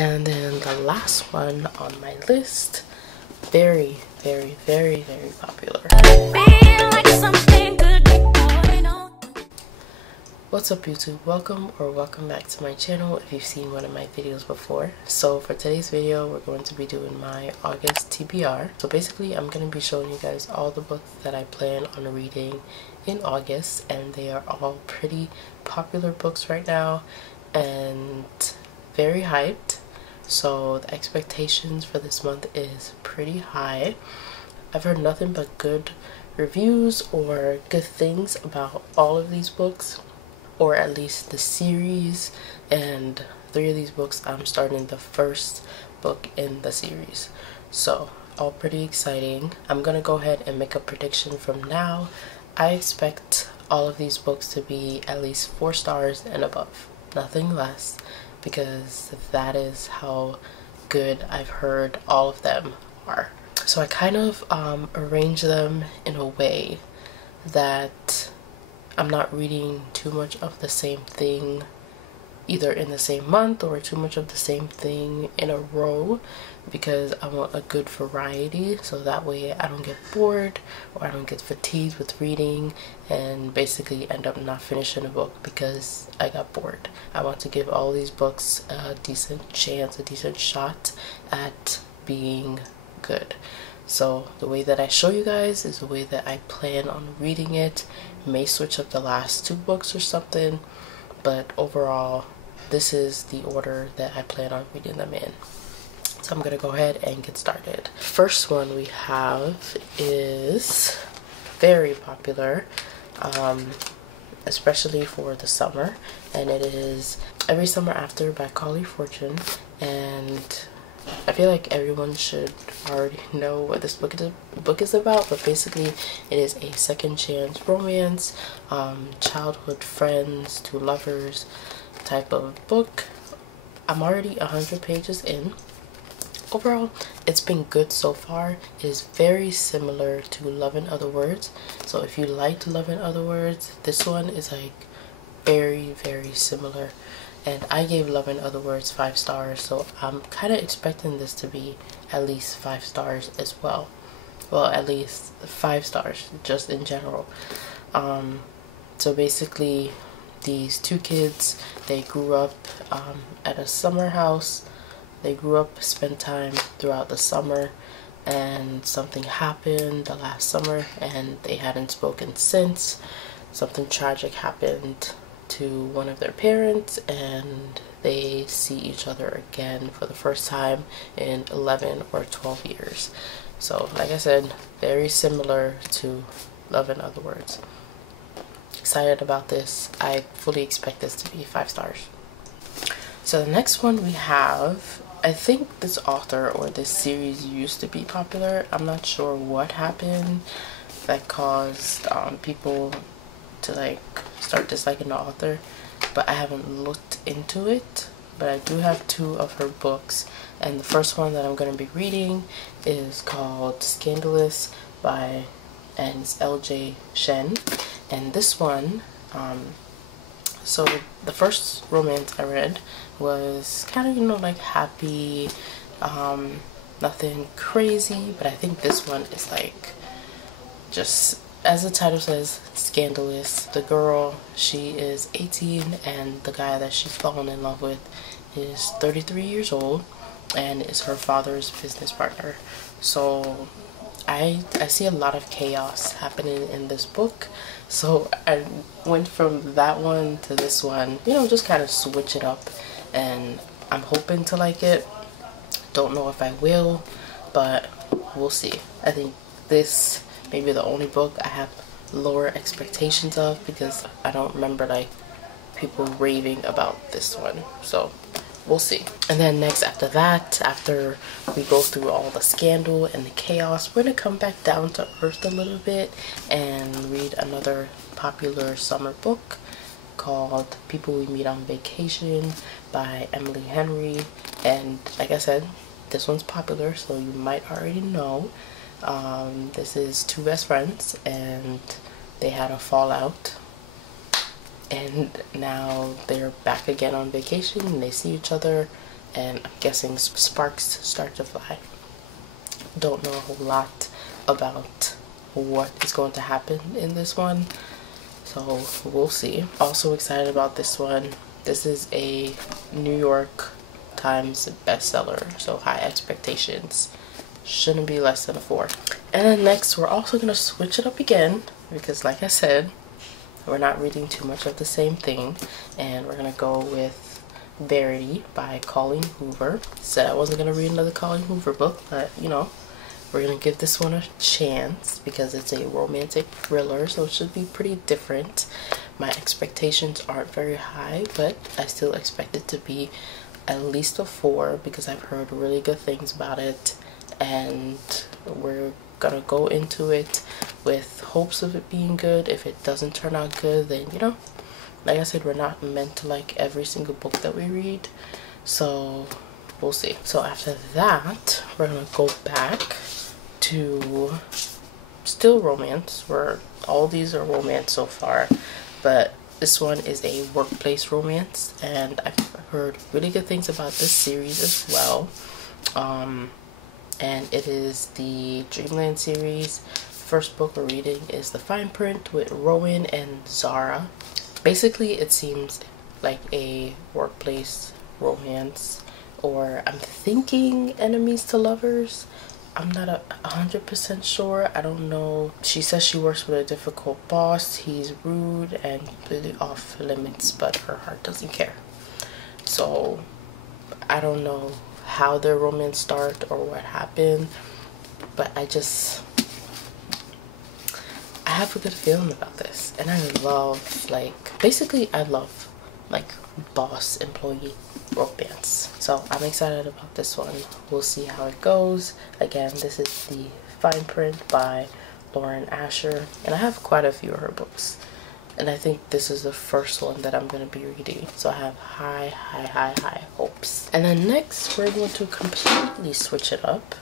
And then the last one on my list, very popular. What's up YouTube? Welcome back to my channel if you've seen one of my videos before. So for today's video, we're going to be doing my August TBR. So basically, I'm going to be showing you guys all the books that I plan on reading in August, and they are all pretty popular books right now and very hyped. So the expectations for this month is pretty high. I've heard nothing but good reviews or good things about all of these books, or at least the series, and 3 of these books I'm starting the first book in the series, so all pretty exciting. I'm gonna go ahead and make a prediction from now. I expect all of these books to be at least 4 stars and above, nothing less, because that is how good I've heard all of them are. So I kind of arrange them in a way that I'm not reading too much of the same thing either in the same month or too much of the same thing in a row, because I want a good variety, so that way I don't get bored or I don't get fatigued with reading and basically end up not finishing a book because I got bored. I want to give all these books a decent chance, a decent shot at being good. So the way that I show you guys is the way that I plan on reading it. May switch up the last 2 books or something, but overall this is the order that I plan on reading them in. So I'm gonna go ahead and get started. First one we have is very popular, especially for the summer, and it is Every Summer After by Carly Fortune. And I feel like everyone should already know what this book is about, but basically it is a second chance romance, childhood friends to lovers type of book. I'm already 100 pages in. Overall, it's been good so far. It is very similar to Love in Other Words. So if you liked Love in Other Words, this one is like very similar. And I gave Love in Other Words 5 stars, so I'm kind of expecting this to be at least 5 stars as well. Well, at least 5 stars just in general. So basically, these 2 kids, they grew up at a summer house. They grew up, spent time throughout the summer, and something happened the last summer and they hadn't spoken since. Something tragic happened to one of their parents, and they see each other again for the first time in 11 or 12 years. So like I said, very similar to Love in Other Words. Excited about this. I fully expect this to be 5 stars. So the next one we have, I think this author or this series used to be popular. I'm not sure what happened that caused people to like start disliking the author, but I haven't looked into it. But I do have 2 of her books, and the first one that I'm going to be reading is called Scandalous by L.J. Shen. And this one, so the first romance I read was kind of, you know, like happy, nothing crazy, but I think this one is like just, as the title says, scandalous. The girl, she is 18, and the guy that she's fallen in love with is 33 years old and is her father's business partner. So I see a lot of chaos happening in this book, so I went from that one to this one, you know, just kind of switch it up, and I'm hoping to like it. Don't know if I will, but we'll see. I think this may be the only book I have lower expectations of, because I don't remember like people raving about this one, so we'll see. And then next, after that, after we go through all the scandal and the chaos, we're gonna come back down to earth a little bit and read another popular summer book called People We Meet on Vacation by Emily Henry. And like I said, this one's popular, so you might already know. This is 2 best friends, and they had a fallout, and now they're back again on vacation, and they see each other and I'm guessing sparks start to fly. Don't know a whole lot about what is going to happen in this one, so we'll see. Also excited about this one. This is a New York Times bestseller, so high expectations. Shouldn't be less than a 4. And then next, we're also gonna switch it up again, because like I said, we're not reading too much of the same thing, and we're gonna go with Verity by Colleen Hoover. Said I wasn't gonna read another Colleen Hoover book, but you know, we're gonna give this one a chance because it's a romantic thriller, so it should be pretty different. My expectations aren't very high, but I still expect it to be at least a 4 because I've heard really good things about it, and we're gonna go into it with hopes of it being good. If it doesn't turn out good, then you know, like I said, we're not meant to like every single book that we read, so we'll see. So after that, we're gonna go back to still romance, where all these are romance so far, but this one is a workplace romance, and I've heard really good things about this series as well. And it is the Dreamland series. First book we're reading is The Fine Print with Rowan and Zara. Basically, it seems like a workplace romance, or I'm thinking enemies to lovers. I'm not 100% sure. I don't know. She says she works with a difficult boss. He's rude and really off limits, but her heart doesn't care. So I don't know how their romance started or what happened, but I have a good feeling about this. And I love, like, basically I love like boss employee romance, so I'm excited about this one. We'll see how it goes. Again, this is The Fine Print by Lauren Asher, and I have quite a few of her books, and I think this is the first one that I'm going to be reading, so I have high hopes. And then next, we're going to completely switch it up,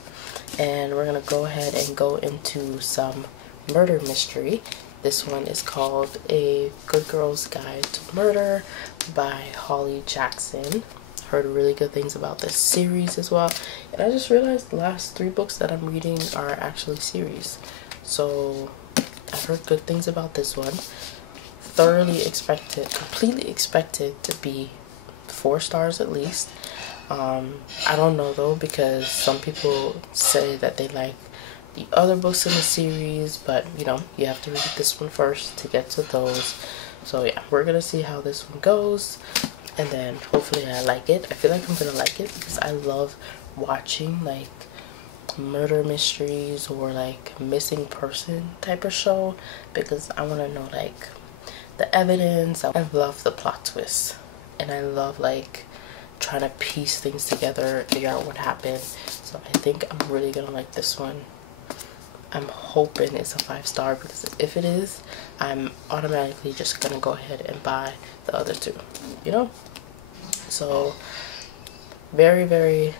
and we're going to go ahead and go into some murder mystery. This one is called A Good Girl's Guide to Murder by Holly Jackson. Heard really good things about this series as well, and I just realized the last 3 books that I'm reading are actually series, so I've heard good things about this one. Completely expected to be 4 stars at least. I don't know though, because some people say that they like the other books in the series, but you know, you have to read this one first to get to those. So yeah, we're gonna see how this one goes, and then hopefully I like it. I feel like I'm gonna like it because I love watching like murder mysteries or like missing person type of show, because I want to know like the evidence. I love the plot twists, and I love like trying to piece things together, figure out what happened. So I think I'm really gonna like this one. I'm hoping it's a 5-star, because if it is, I'm automatically just gonna go ahead and buy the other 2, you know. So very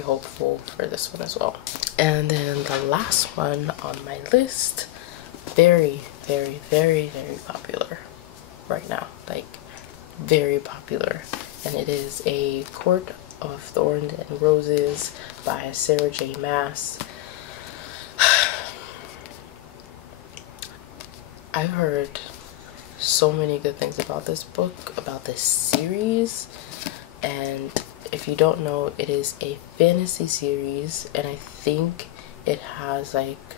hopeful for this one as well. And then the last one on my list, very popular right now, like very popular, and it is A Court of Thorns and Roses by Sarah J. Maas. I've heard so many good things about this book, about this series, and if you don't know, it is a fantasy series, and I think it has like,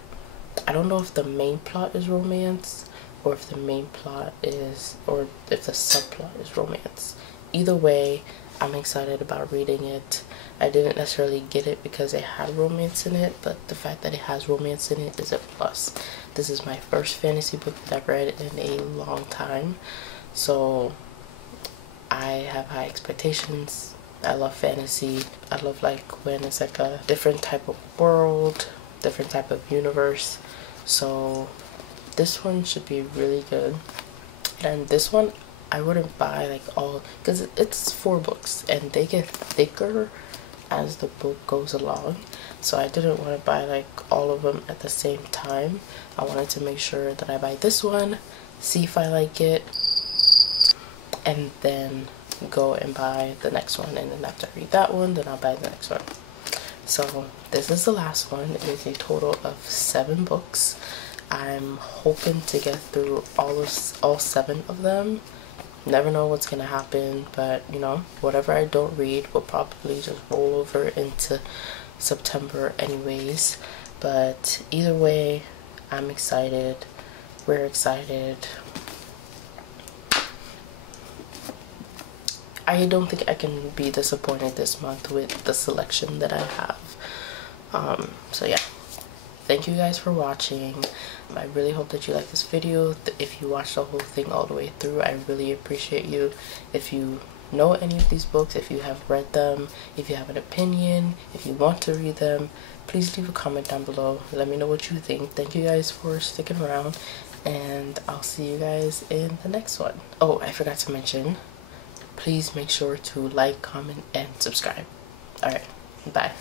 I don't know if the main plot is romance or if the main plot is, or if the subplot is romance. Either way, I'm excited about reading it. I didn't necessarily get it because it had romance in it, but the fact that it has romance in it is a plus. This is my first fantasy book that I've read in a long time, so I have high expectations. I love fantasy. I love like when it's like a different type of world, different type of universe. So this one should be really good. And this one I wouldn't buy like all, because it's 4 books and they get thicker as the book goes along, so I didn't want to buy like all of them at the same time. I wanted to make sure that I buy this one, see if I like it, and then go and buy the next one, and then after I read that one, then I'll buy the next one. So this is the last one. It is a total of 7 books. I'm hoping to get through all 7 of them. Never know what's gonna happen, but you know, whatever I don't read will probably just roll over into September anyways. But either way, I'm excited. We're excited. I don't think I can be disappointed this month with the selection that I have. So yeah, thank you guys for watching. I really hope that you like this video. If you watched the whole thing all the way through, I really appreciate you. If you know any of these books, if you have read them, if you have an opinion, if you want to read them, please leave a comment down below. Let me know what you think. Thank you guys for sticking around, and I'll see you guys in the next one. Oh, I forgot to mention, please make sure to like, comment, and subscribe. Alright, bye.